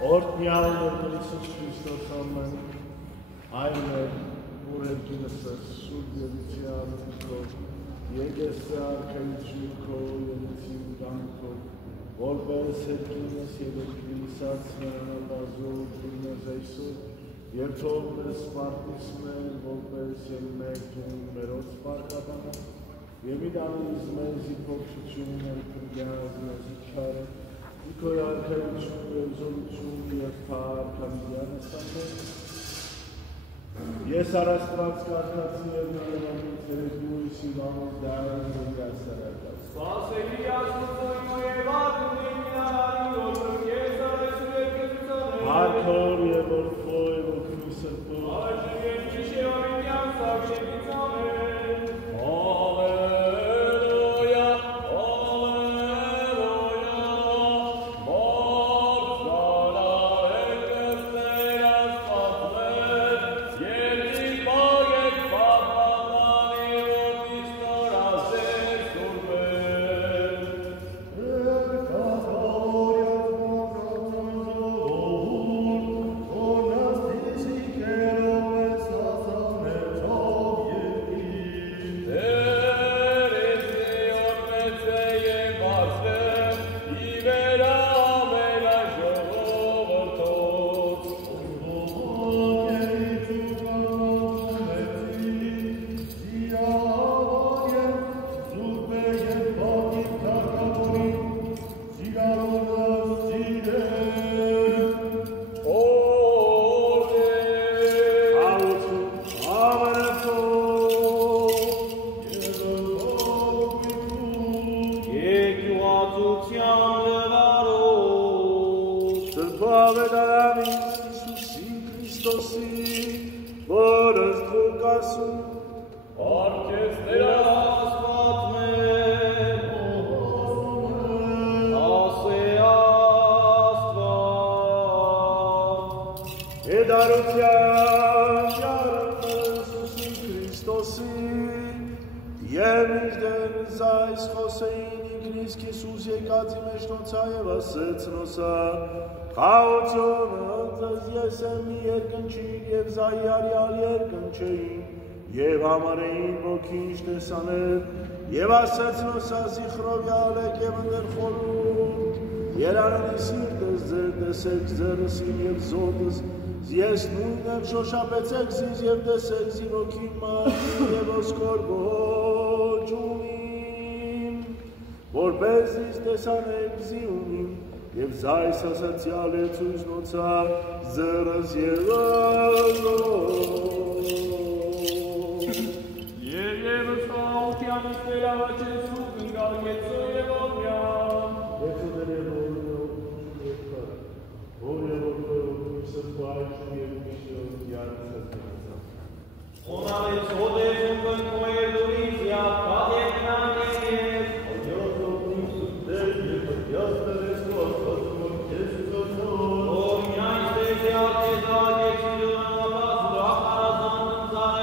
Ortnjal Iisus Hristos amen. Amen. Urgentinăsă, surdierițianco, Iegesear Caiciuco, Ienițindanco, Vorbesc-Herkines, Iedeclisația, Nazul, Dumnezeisul, Iertov-mes Spartisme, Vorbesc-Elmectum, Meroț Parcadana, Emidanizmez, Ipopșuciune, Cârghează, Zicare, Nicoiar Caiciu, Rezoluțiune, Iefar, Camidiane, Sante, Ես առաստրած կարգացի և նարևամից երեգույս իվանով դարան զնգաս սարակաց։ Սպասելի ասմծոյնո և ատունին միանարին որդր կեզ արայսու երկեցուցան է։ Հարկոր և որդվոյ ոգնի սրտով։ Այժմ և ճիշ և ամենյան սակ շետիցան է։ Եվ համարեին ոգիշ տեսաներ, և ասեց նոսա զիխրովյալեք և ընդերխորուտ, երանանի սիրտս ձեր տեսեք ձերսին և զոտս, ես նույն եմ շոշապեցեք զիզ և տեսեք զիրոքին մարկին և ոսկոր գոջունին, որպես զիզ տեսանեք զիունին, և զայս ասացյալ է ծույզ նոցա ձերս և Ալքյանից վերավաճեցու կնգալ եծո և ողյան։ Եծո դեր և ողնով երկար, որ և ողնով սրբայշ և միշյոն յարցած նրծա։ Օնարեց հոդեզում կնքո և դուրից յապկատ և նանքես ես։ Ալյոզով իմ սուտեր և հրյասներ ես ու ասվածում եմ կեզ ուզացով։ Ով միայն ստեզյալ կեզ ագեցի լնապաս ուրախ հարազան ննձար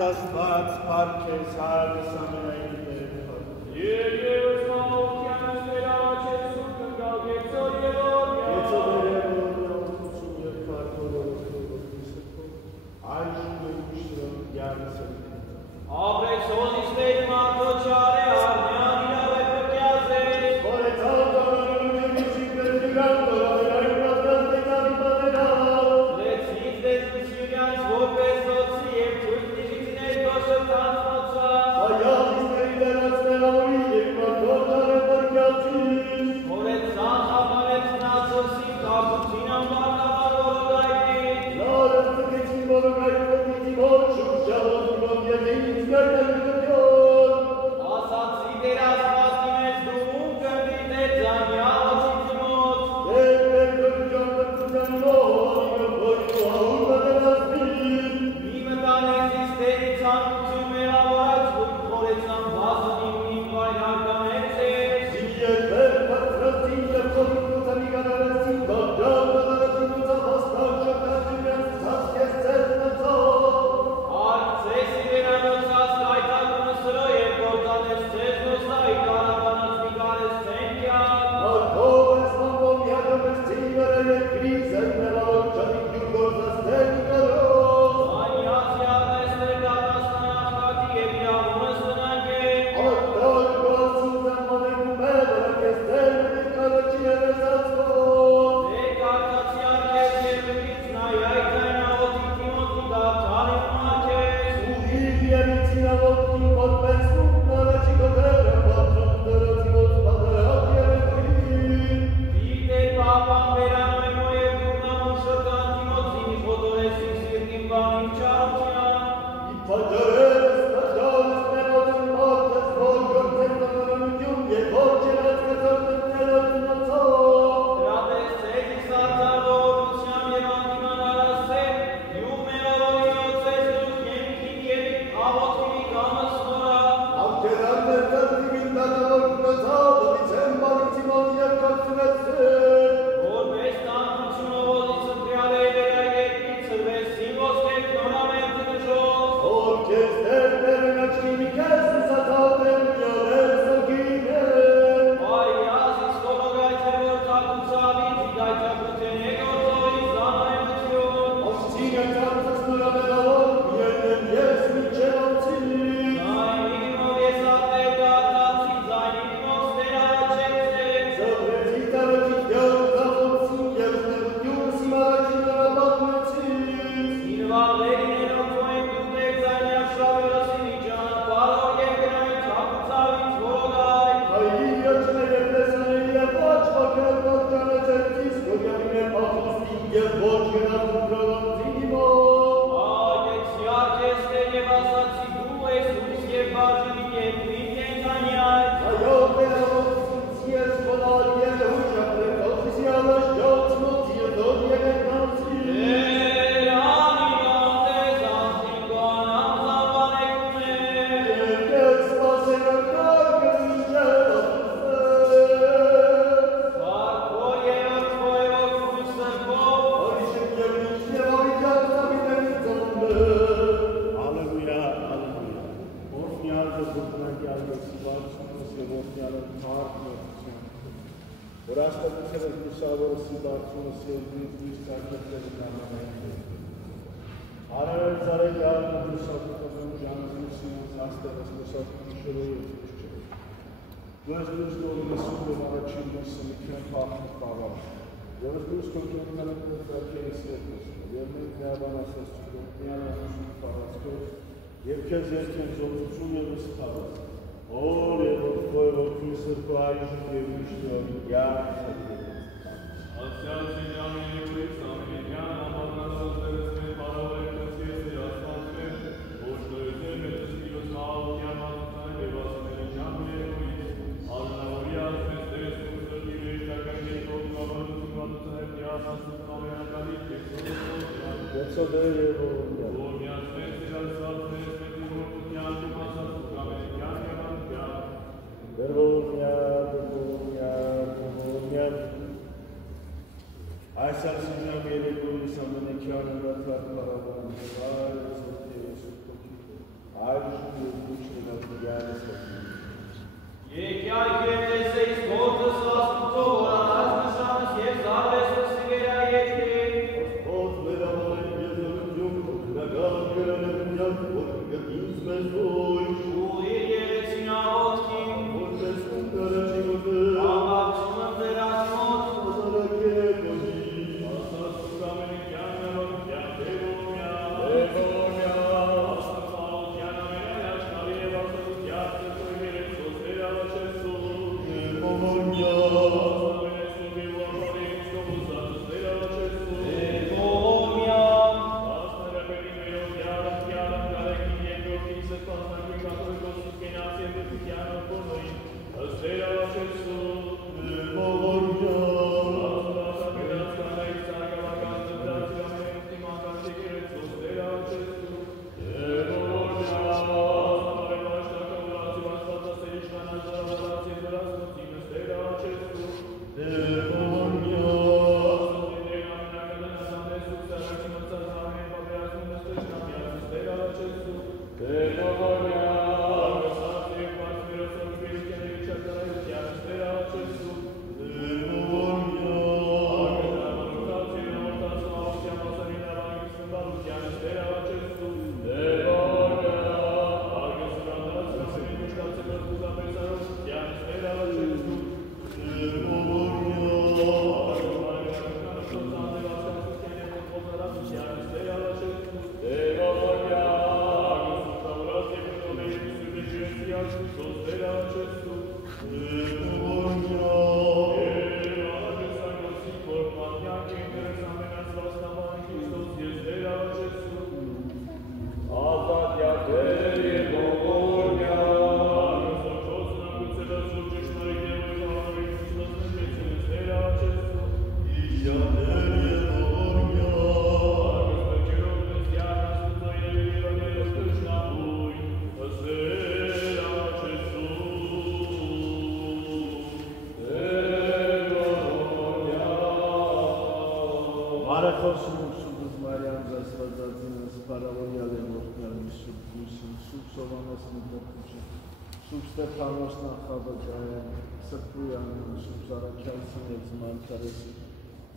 Աստված փառքես հարս ամենայն դեր։ Եևս մահության վերաչես ու կնգալ գեցոր և օրյա։ Գեցոր և օրյա ուսություն և պարտորորություն այժմ և ուշտրոն յարս եմ։ Ապրեց հոզիստեր մարդո չար է արնյան իրավ է պրկյազ է։ Որեց ալկանորում ջենիցիկ վերդիգան դորավեր այն պատրան դետանի պատերալ։ Լեցից դեսմությունյանց որպես ոցի և թույլ դիժիցիներ գոշտան մոցա։ Այալիստերի դերած մեղավորի և մարդոր չար է պրկյացին։ Որեց սանխապանեց նացոսի կապուցին ամբարնավար որոգայդի։ Լարս տկեցին որոգայդ ոտիցի որ շուրջավոտ ուրով և ինձ մերնեն գտյոն։ Ասացի դեր ասվածի մեզ դուվում կնդիր դեր ձանյա ոցիցի մոտ։ Դեր գրջան դրկության մոհ, իգր բոյու հաուր բադենասպին։ Մի մտանեց իստերի ծանություն մեղավորած, որ խորեցան բազդիմ իմ վայրականեց ես։ Զիեր վեր պատրաստին և խորիկնուցանի գարարեցին, բաղջան բադարեցին ուծավ աստան շոքտացին յանց ծասկես ծես նծով։ Արկ ծեսի վերանոցած կայտակունը սրո և գործանեց ծես նոսայի կարաբանած մի կարես ծենքյան։ Ալքով ես մամով յակով ես ծիվերը և գրիզեր մեղավոր ճանիկ յուր գործաստեր նկարով։ Անյացի արնեստեր դատասնան աղկատի և իրավունս տնանքեր։ Ալքով գոսին զամանեքում մեղորակ ես ծեր մտիվ կարոչի երեսացվով։ Դեր կարտացի արկես երբից նայ այդայն աղոտիքի մոտի դարթանի մակես։ Ուղիվ և իցինավոտքին ոտպես ուկն առաջի գոտերը պատրում դրոցի ոտ պատրատ երեքույն։ Դիտեր պապան վերանոյ մոև դուրնամուն շոկանքի մոտ զինի խոտորեսի սիրտին բանին չարության։ Իպաջարես, տաջարես մեղոտն մարդես, որ գործեր տղարանություն և որ չերած կծոր տնելով տնոցով։ Դրատես ծեզի սարձարվորությամբ և անդիման արասեր, յուղ մեղավորի ոցես լուք ենքին և աղոտքիվի կամս նորա։ Ալքերան ներկատիվին դատավոր կնոցավ, լվիցեն բանիցի մոտ և կապսունեցեր։ Որպես տանքություն ովոզի սպրյալ է վերա երկրի ծրվես սիմոսկեք նորամերձ նժով։ Որ կեզ դեր դերեն աչքի մի կեզ նսատատեն միաներ սոգիներ։ Այրյազիս խորոգայցեր որ թակուցավի դիգայթակութեն էգործովի զանայություն։ Աշցին եմ ծարծս նորամեղավոր, միենեն ես միջև անցին։ Զայնիգմով ես ատներ դարտացի, զայնիգմով ստեր առաջեցեց։ Զոհրեցի տարոջիկ յոր զավոցին և զնեղություն սիմ առաջին նորապատմեցին։ Սինվաղերին էնոքո են դուտեք զայնյավ շավերոսինի ճան, պարոր և գրային թակուցավից որոգայ։ Հայի յոչնե և տեսաների և ոչ վակրատ պատկանեցեցիս, գոյանին է պախուստին և ոչ գրավ ուտրավանցին իմոտ։ Ագեցի արկեստեր և ասացի դու ես ույս և բաժինի և պին կենքանյայ։ Այո, վերավոցից ես բոլար և հուշ ապրեք, ոսիսի ալաշ ջոց մոտ յետոտ և ետնանցի։ Անիման տեզ անտինգոն ամզանվանեքում է։ Եվ կեզ սպասերակար կրիշչել ատուսեր։ Վարկոր և ըրթվո և ոգրույն սրբով, Արիշեք և նիշ և ավիդյան սամիների ծնմեր։ Ալելույա, ալելույա։ Որդնյալը բուտնագյալ ես բարձունս և որդնյալը հարկ մոտության։ Որ աստատուցեր ես լուսավորսի բարձունս և դույս կարկետleri նամանայքեր։ Արել ծարեկալ ու լուսատուտովում ժանզուսին ես աստեղս լուսատուտի շրոյ ես ուշչել։ Դու ես դույս նորում ես ուր և առաջին մոսը միքեն պախնի պարավ։ Եվ ես դույս կոնկյոնները կրտարկեր ես երկնս, և մենք նեաբանասես չկրոտ միանասություն պարացքով, և կեզ երկեն զորություն և ըսթավաս։ Որ և որդքո և որդքույն սրբո այժմ և միշտյոն յար սրբետես։ ասյացի ժամի եվրից ամենյան ամբարնացած դերեսներ պարավորեկնս ես էր ասպանցվեր, ոչ նոյզեր մեծս իրոս մաղալության մատուցան և ասմերի ժամի եվրից, արնավորի ասմես դերես կուսրդի վերջական երկով կավարություն մատուցան և դիասասում կամենակալիք և սորոսոության։ Եցոդեր և ողորմյալ։ Որ միացվեց իրացածներ մեծի որդության ու մասասում կամերիկյան և անքյան։ Դեր ողորմյալ, դեր ողորմյալ, դեր ողորմյալ։ Այս ասիժամ երեկոյիս ամենեքյան հրատվար պարավան, և այրս որդի և սուպտոքի։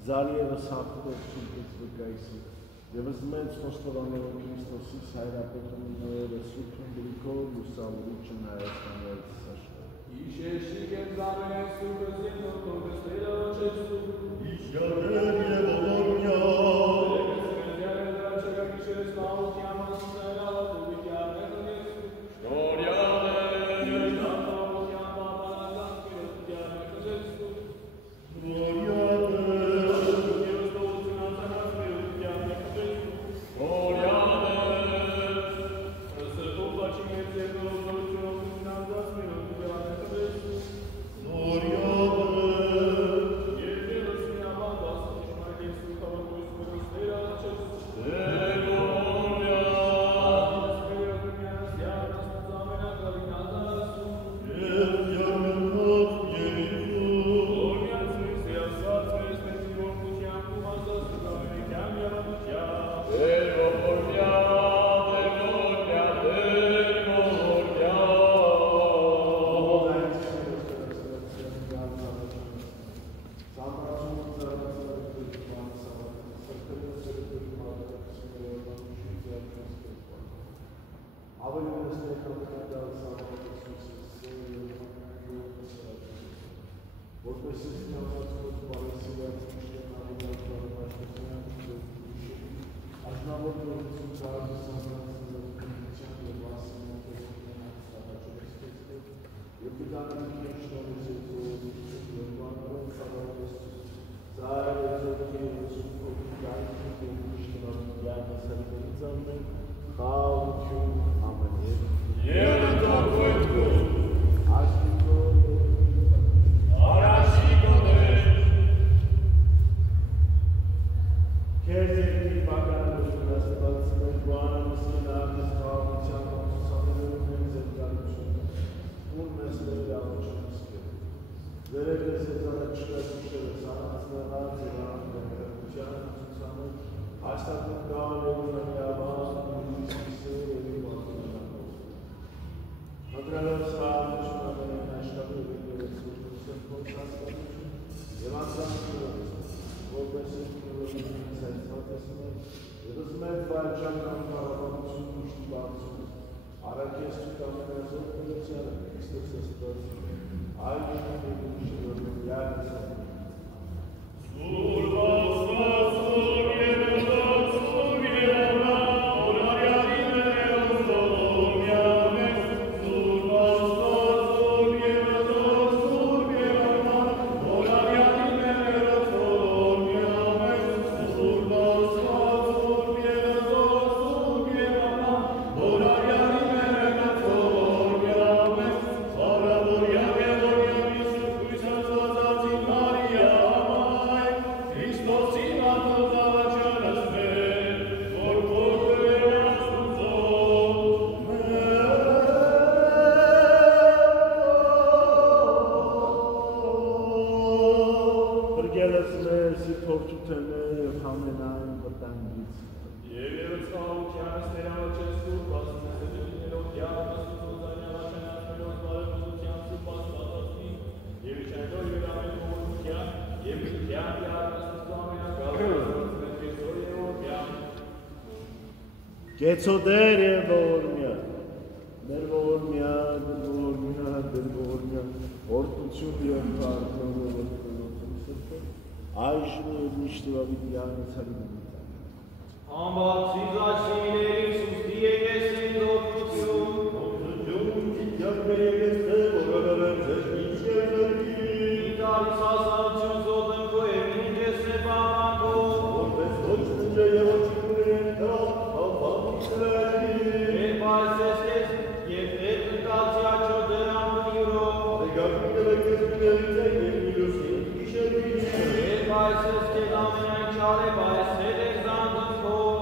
Զարիևս հաղթող Սուրբից վկայսի, Եվս մեծ խոստովանելով Քրիստոսից հայրապետում նոյերը Սուրբն գրիքով լուսավորիչն Հայաստանից աշխարհ։ Իշեշիկ եմ զամենեն Սուրբս և նոտորս ներաչեցու, Իշարեր և ողորմյա, Եկեցնես յարել դրաչակակ իշերս կաղուտ յամասն այլալատ ու վիկյարներ հնեսու, Շորյաներ, Իշանտավոտ յամաբանազան կիրոտ յարներ հնեսու, Հաստատում գալ և ունենյավան ու իսկիսը և իմանունանով։ վայրչական կառավարություն միշտ բարձր, առակեստի կամենազոր կրությանը Քրիստոս Աստված, այլ շնորհիվ յարսը։ Կեցոդեր և ողորմյա, դեր ողորմյա, որդություն և պարդոն այժմ և միշտ վավիտ յանեցարի մնիցան։ Ամբացից աշիներ Իսուսի եկեսին դողություն, գիտյակներ եկեսնե, որոնավեր ձեզ ինչ երջարքի, Իտարիս ասանություն զոտնքո և ինչ ես է բանանքով, որպես ոչ նջը և ոչիկներ են կալ, Երբ այս ես կեզ և տետ ընկացի աչո դրան վիրով, Երբ այս ես կեզ ամենայն չարև այս հետ եք զանդնքով,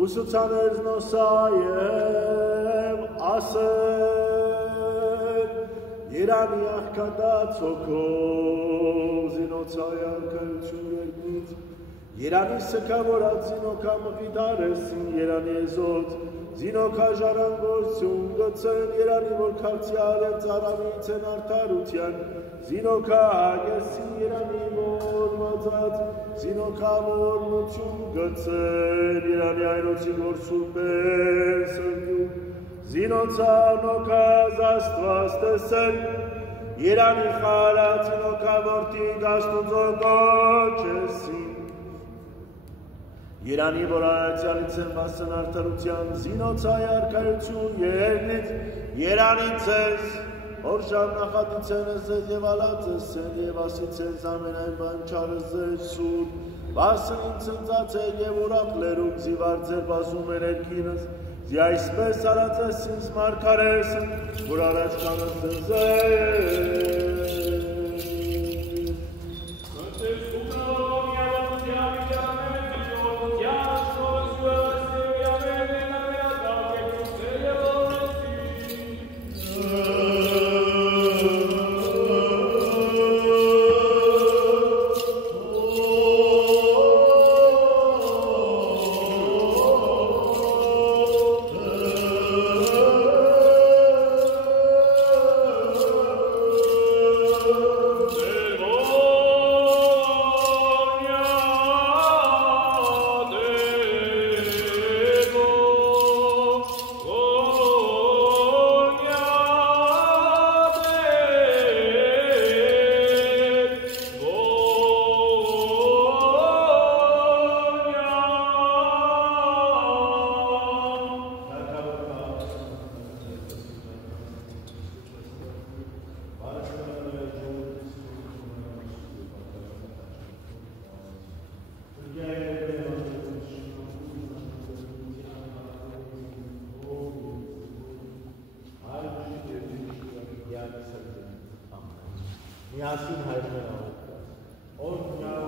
Ուսուցաներ նոսայև ասեր, Երանի աղքադաց հոգով, զինոցայ արկայություն երկնից, Երանի սկավորած զինոքա մղիդարեսին, Երանի եզոտ, զինոքա ժարանգործյուն գծեն, Երանի որ կաղցյալ եմ ծարավից են արդարության, զինոքա հագեսին, Երանի որ մածած, զինոքա որմություն գծեն, Երանի այնոցին որ սուրբեր սրդյուն, զինոցա նոքա զաստված տեսեն, Երանի խարած զինոքա որտի գաստուծոն կոչեսին, Երանի որ այացյալից են վասն արդարության, զինոցայ արկայություն երկնից, Երանի ձեզ, որ շարնախատից են զեզ և ալածս են և ասից են զամենայն բանչարը զեզ սուր, վասն ինձ ընձած է և ուրախ լերուկ զիվար ձեր բազում են երկինս, զի այսպես արածես ինձ մարգարես, որ առաջ կանս ձեզ Միասին հայրներ ավետկաց, օրնյալ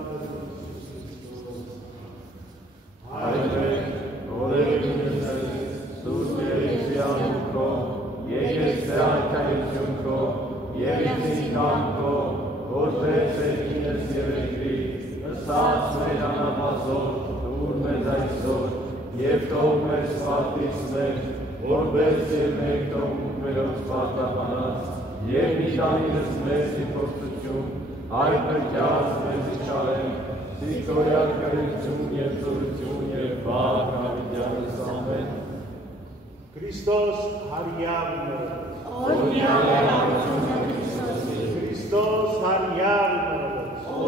Հայրեր, որևինս սուրբ երեսյան քո, եկես թե արքայություն քո, և ինքնիկան քո, որպես երկինս և երկրի, ըստած մեր անապազոր, դուր մեզ այսօր, և թող մեր սպարտիցներ, որպես և մեր թողում մերոց սպարտապանած, և միտանինս մեզ իպորտություն, այդ մրկյաց մեզ իչարեն, սիքորյալ կրություն և ծորություն և բաղ հավիդյանս ամեն։ Քրիստոս հարյավ մրոց։ Օրնյալ է աղությունը Քրիստոսի։ Քրիստոս հարյավ մրոց։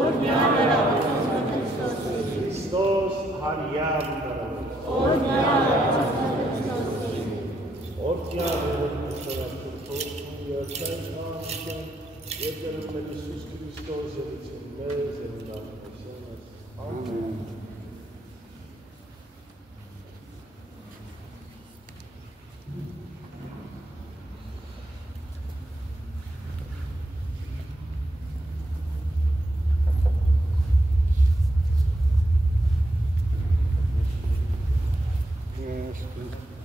Քրիստոս ելություն մեզ եւ ընդհանրությունս։ Ամեն։ Yes.